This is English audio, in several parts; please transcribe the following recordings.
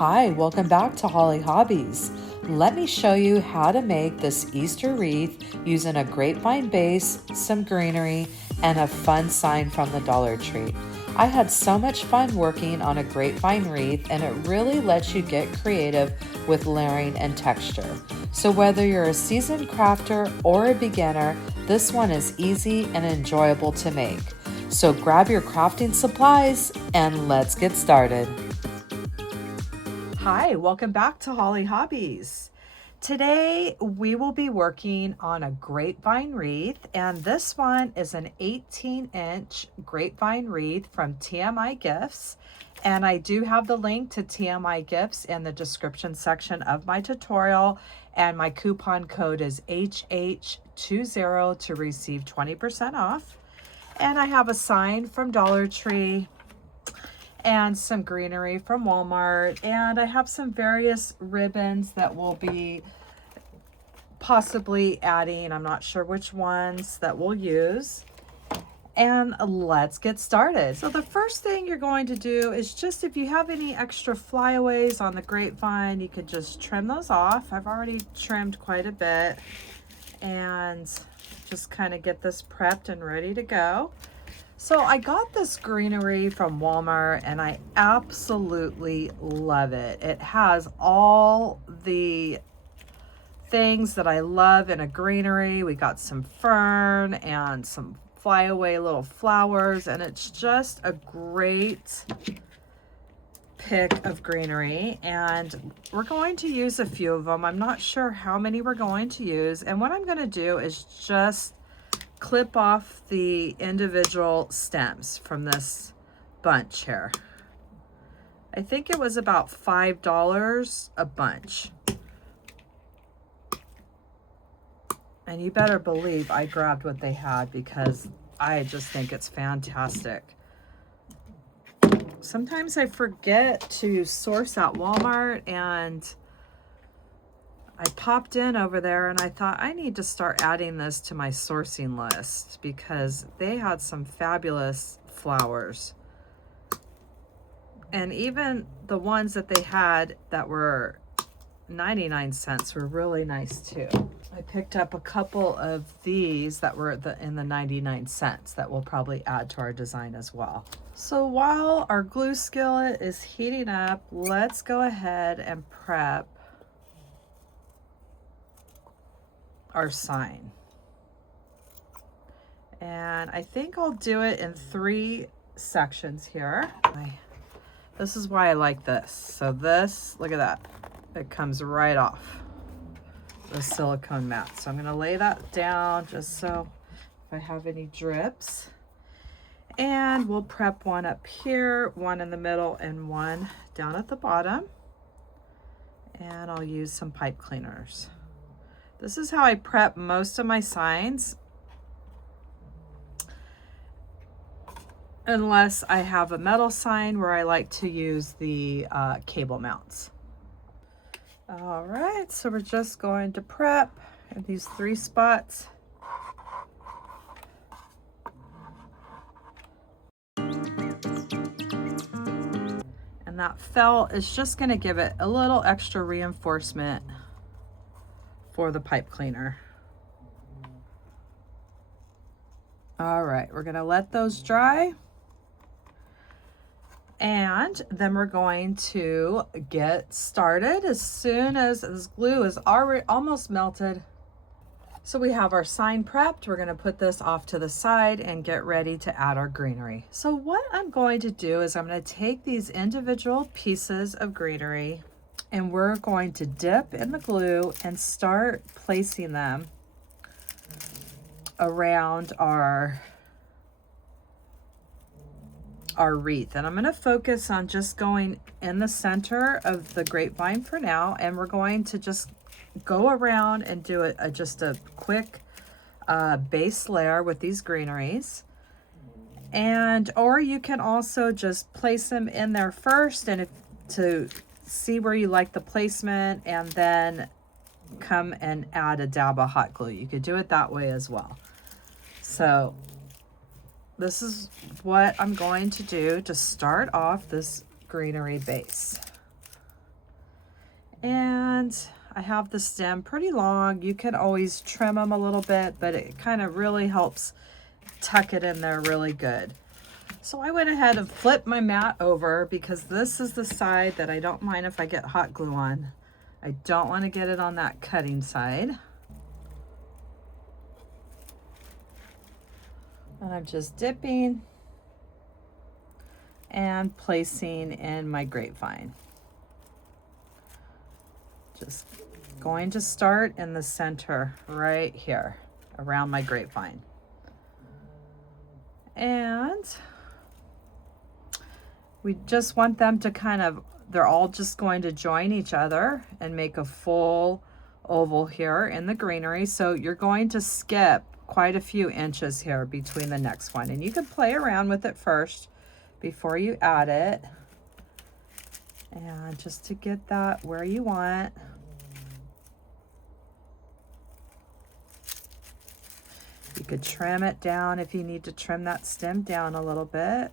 Hi, welcome back to Hollie Hobbies. Let me show you how to make this Easter wreath using a grapevine base, some greenery, and a fun sign from the Dollar Tree. I had so much fun working on a grapevine wreath, and it really lets you get creative with layering and texture. So whether you're a seasoned crafter or a beginner, this one is easy and enjoyable to make. So grab your crafting supplies and let's get started. Hi, welcome back to Hollie Hobbies. Today we will be working on a grapevine wreath, and this one is an 18-inch grapevine wreath from TMI Gifts. And I do have the link to TMI Gifts in the description section of my tutorial, and my coupon code is HH20 to receive 20% off. And I have a sign from Dollar Tree and some greenery from Walmart, and I have some various ribbons that will be possibly adding, I'm not sure which ones that we'll use. And let's get started. So the first thing you're going to do is just, if you have any extra flyaways on the grapevine, you could just trim those off. I've already trimmed quite a bit, and just kind of get this prepped and ready to go. So I got this greenery from Walmart and I absolutely love it. It has all the things that I love in a greenery. We got some fern and some flyaway little flowers, and it's just a great pick of greenery. And we're going to use a few of them. I'm not sure how many we're going to use. And what I'm going to do is just clip off the individual stems from this bunch here. I think it was about $5 a bunch. And you better believe I grabbed what they had because I just think it's fantastic. Sometimes I forget to source at Walmart, and I popped in over there and I thought I need to start adding this to my sourcing list because they had some fabulous flowers. And even the ones that they had that were 99 cents were really nice too. I picked up a couple of these that were in the 99 cents that we'll probably add to our design as well. So while our glue skillet is heating up, let's go ahead and prep our sign. And I think I'll do it in 3 sections here. This is why I like this. So this, look at that. It comes right off the silicone mat. So I'm gonna lay that down just so if I have any drips. And we'll prep one up here, one in the middle, and one down at the bottom. And I'll use some pipe cleaners. This is how I prep most of my signs, unless I have a metal sign where I like to use the cable mounts. All right, so we're just going to prep in these 3 spots. And that felt is just going to give it a little extra reinforcement for the pipe cleaner. All right, we're gonna let those dry, and then we're going to get started as soon as this glue is already almost melted. So we have our sign prepped. We're gonna put this off to the side and get ready to add our greenery. So what I'm going to do is I'm gonna take these individual pieces of greenery, and we're going to dip in the glue and start placing them around our wreath. And I'm going to focus on just going in the center of the grapevine for now, and we're going to just go around and do just a quick base layer with these greeneries. And or you can also just place them in there first, and to see where you like the placement, and then come and add a dab of hot glue. You could do it that way as well. So this is what I'm going to do to start off this greenery base. And I have the stem pretty long. You can always trim them a little bit, but it kind of really helps tuck it in there really good. So I went ahead and flipped my mat over because this is the side that I don't mind if I get hot glue on. I don't want to get it on that cutting side. And I'm just dipping and placing in my grapevine. Just going to start in the center right here around my grapevine. And we just want them to kind of, they're all just going to join each other and make a full oval here in the greenery. So you're going to skip quite a few inches here between the next one. And you can play around with it first before you add it. And just to get that where you want. You could trim it down if you need to trim that stem down a little bit.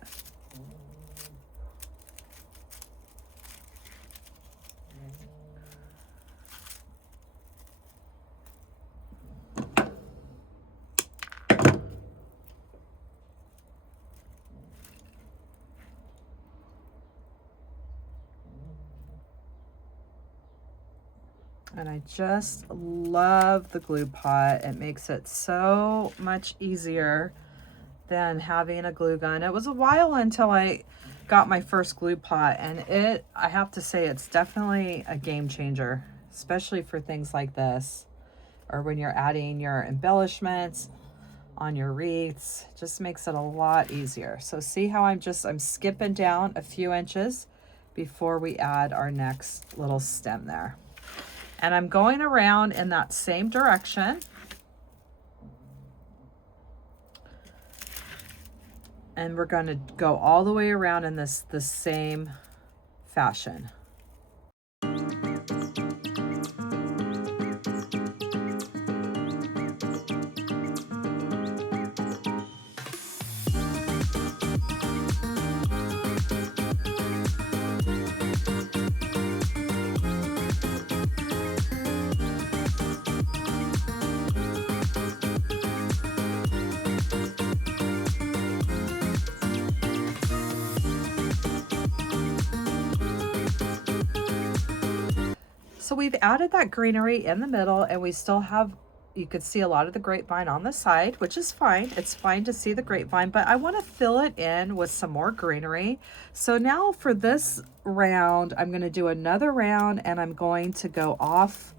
And I just love the glue pot. It makes it so much easier than having a glue gun. It was a while until I got my first glue pot, and I have to say it's definitely a game changer, especially for things like this, or when you're adding your embellishments on your wreaths. It just makes it a lot easier. So see how I'm skipping down a few inches before we add our next little stem there. And I'm going around in that same direction. And we're going to go all the way around in the same fashion. So we've added that greenery in the middle, and we still have, you could see a lot of the grapevine on the side, which is fine. It's fine to see the grapevine, but I want to fill it in with some more greenery. So now for this round, I'm going to do another round, and I'm going to go off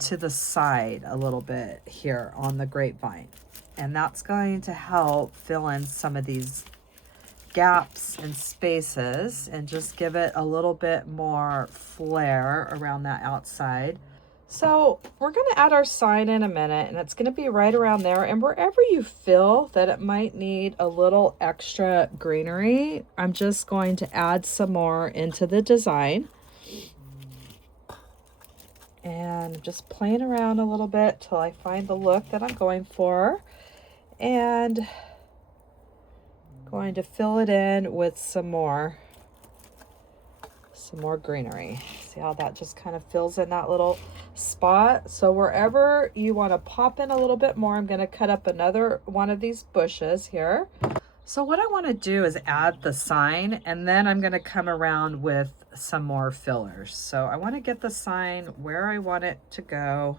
to the side a little bit here on the grapevine. And that's going to help fill in some of these gaps and spaces and just give it a little bit more flair around that outside. So we're going to add our sign in a minute, and it's going to be right around there. And wherever you feel that it might need a little extra greenery, I'm just going to add some more into the design. And just playing around a little bit till I find the look that I'm going for. And going to fill it in with some more greenery. See how that just kind of fills in that little spot? So wherever you want to pop in a little bit more, I'm going to cut up another one of these bushes here. So what I want to do is add the sign, and then I'm going to come around with some more fillers. So I want to get the sign where I want it to go.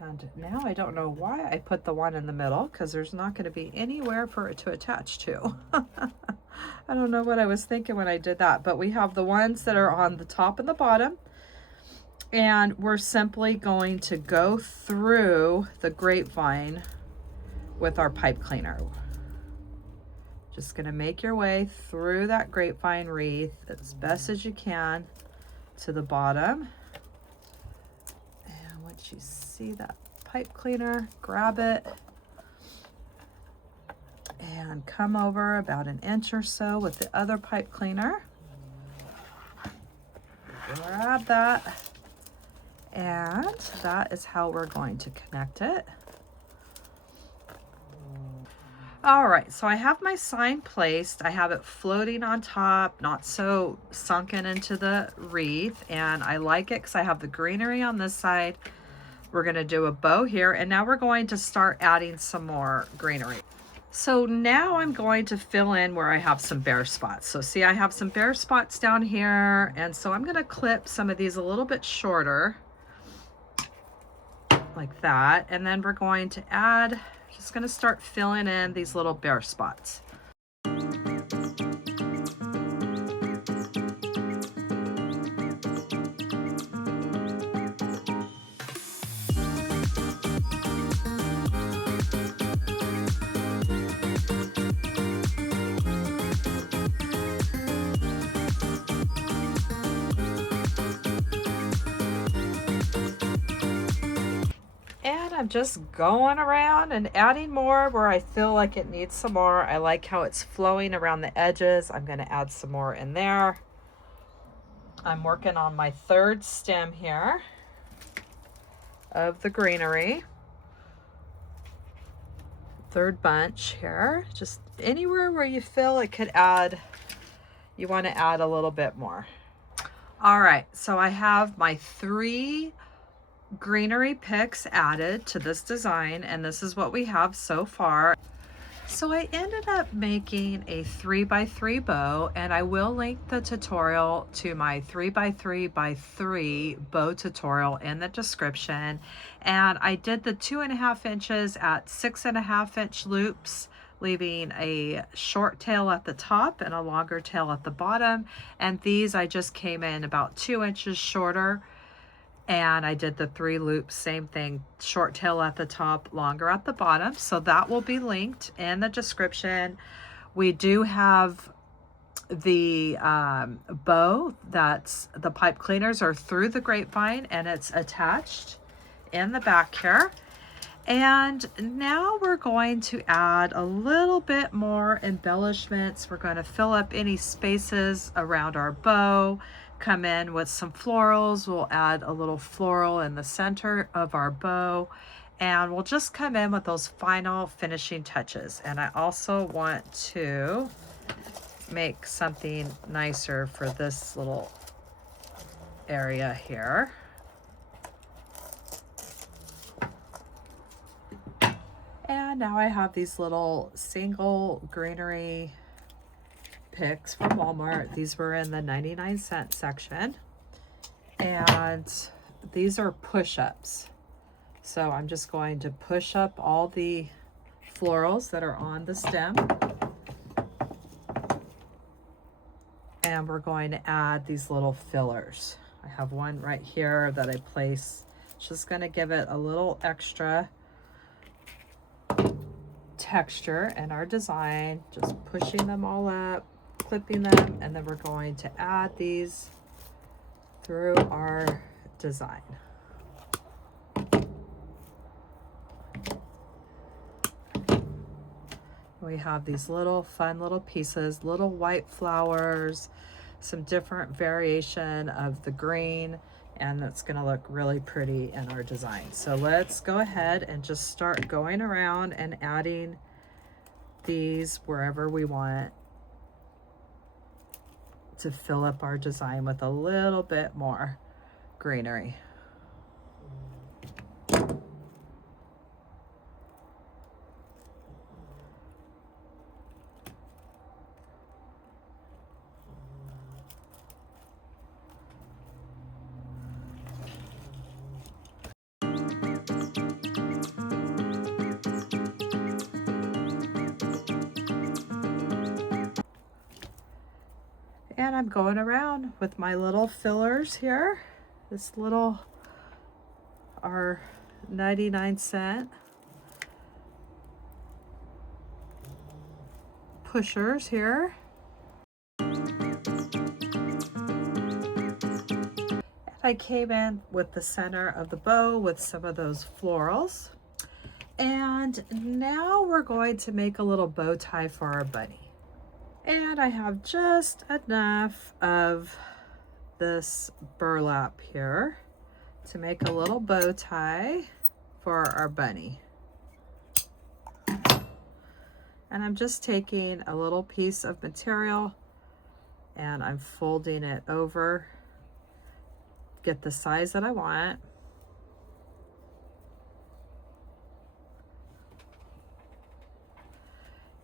And now I don't know why I put the one in the middle, because there's not going to be anywhere for it to attach to. I don't know what I was thinking when I did that, but we have the ones that are on the top and the bottom. And we're simply going to go through the grapevine with our pipe cleaner. Just going to make your way through that grapevine wreath as best as you can to the bottom. And once you see that pipe cleaner, grab it and come over about an inch or so with the other pipe cleaner. Grab that, and that is how we're going to connect it. All right, so I have my sign placed. I have it floating on top, not so sunken into the wreath, and I like it because I have the greenery on this side. We're gonna do a bow here, and now we're going to start adding some more greenery. So now I'm going to fill in where I have some bare spots. So see, I have some bare spots down here, and so I'm gonna clip some of these a little bit shorter, like that, and then we're going to add, just gonna start filling in these little bare spots. And I'm just going around and adding more where I feel like it needs some more. I like how it's flowing around the edges. I'm going to add some more in there. I'm working on my third stem here of the greenery. Third bunch here. Just anywhere where you feel it could add, you want to add a little bit more. All right, so I have my 3 greenery picks added to this design, and this is what we have so far. So I ended up making a 3x3 bow, and I will link the tutorial to my 3x3x3 bow tutorial in the description. And I did the 2.5 inches at 6.5 inch loops, leaving a short tail at the top and a longer tail at the bottom. And these I just came in about 2 inches shorter. And I did the 3 loops, same thing, short tail at the top, longer at the bottom. So that will be linked in the description. We do have the bow, that's the pipe cleaners are through the grapevine, and it's attached in the back here. And now we're going to add a little bit more embellishments. We're going to fill up any spaces around our bow, come in with some florals. We'll add a little floral in the center of our bow, and we'll just come in with those final finishing touches. And I also want to make something nicer for this little area here. And now I have these little single greenery picks from Walmart. These were in the 99-cent section. And these are push-ups. So I'm just going to push up all the florals that are on the stem. And we're going to add these little fillers. I have one right here that I place. Just going to give it a little extra texture in our design, just pushing them all up, clipping them, and then we're going to add these through our design. We have these little fun little pieces, little white flowers, some different variation of the green, and it's going to look really pretty in our design. So let's go ahead and just start going around and adding these wherever we want to fill up our design with a little bit more greenery. And I'm going around with my little fillers here. This little, our 99-cent pushers here. And I came in with the center of the bow with some of those florals. And now we're going to make a little bow tie for our bunny. And I have just enough of this burlap here to make a little bow tie for our bunny. And I'm just taking a little piece of material and I'm folding it over, get the size that I want.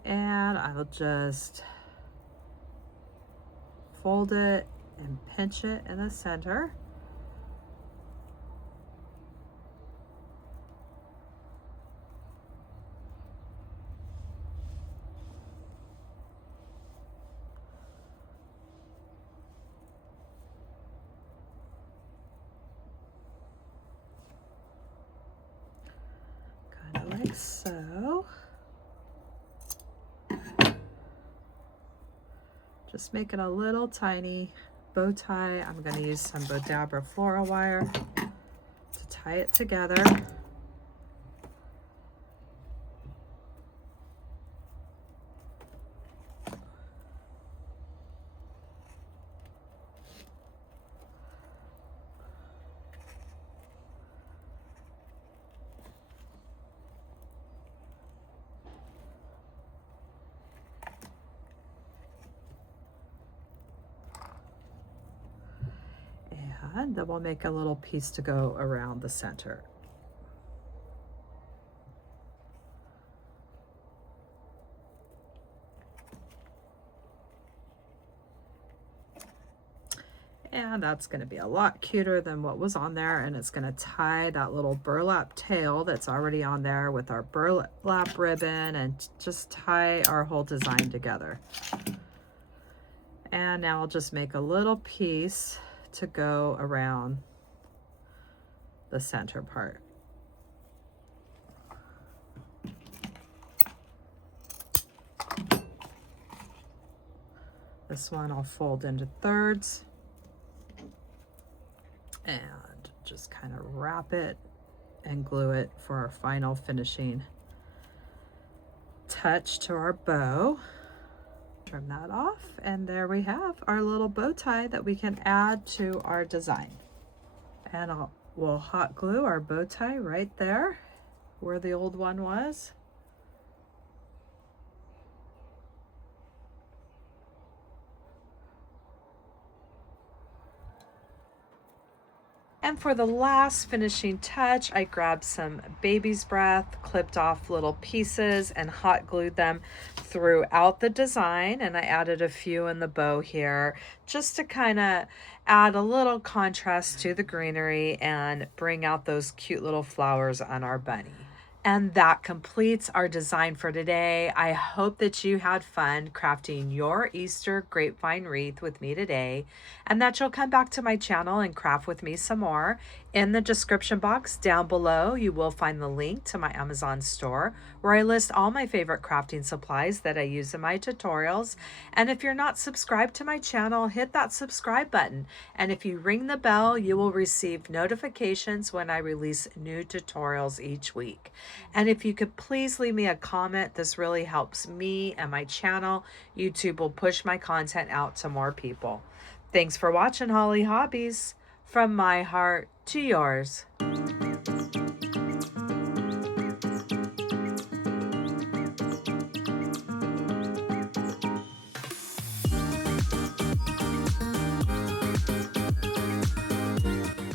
And I'll just fold it and pinch it in the center. Kind of like so. Just making a little tiny bow tie. I'm going to use some Bodabra floral wire to tie it together. And then we'll make a little piece to go around the center. And that's going to be a lot cuter than what was on there, and it's going to tie that little burlap tail that's already on there with our burlap ribbon and just tie our whole design together. And now I'll just make a little piece to go around the center part. This one I'll fold into thirds and just kind of wrap it and glue it for our final finishing touch to our bow. Trim that off, and there we have our little bow tie that we can add to our design. And we'll hot glue our bow tie right there where the old one was. And for the last finishing touch, I grabbed some baby's breath, clipped off little pieces, and hot glued them throughout the design. And I added a few in the bow here just to kind of add a little contrast to the greenery and bring out those cute little flowers on our bunny. And that completes our design for today. I hope that you had fun crafting your Easter grapevine wreath with me today, and that you'll come back to my channel and craft with me some more. In the description box down below, you will find the link to my Amazon store where I list all my favorite crafting supplies that I use in my tutorials. And if you're not subscribed to my channel, hit that subscribe button. And if you ring the bell, you will receive notifications when I release new tutorials each week. And if you could please leave me a comment, this really helps me and my channel. YouTube will push my content out to more people. Thanks for watching Hollie Hobbies. From my heart to yours.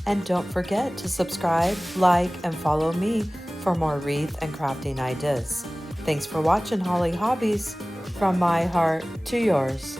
And don't forget to subscribe, like, and follow me for more wreath and crafting ideas. Thanks for watching Hollie Hobbies. From my heart to yours.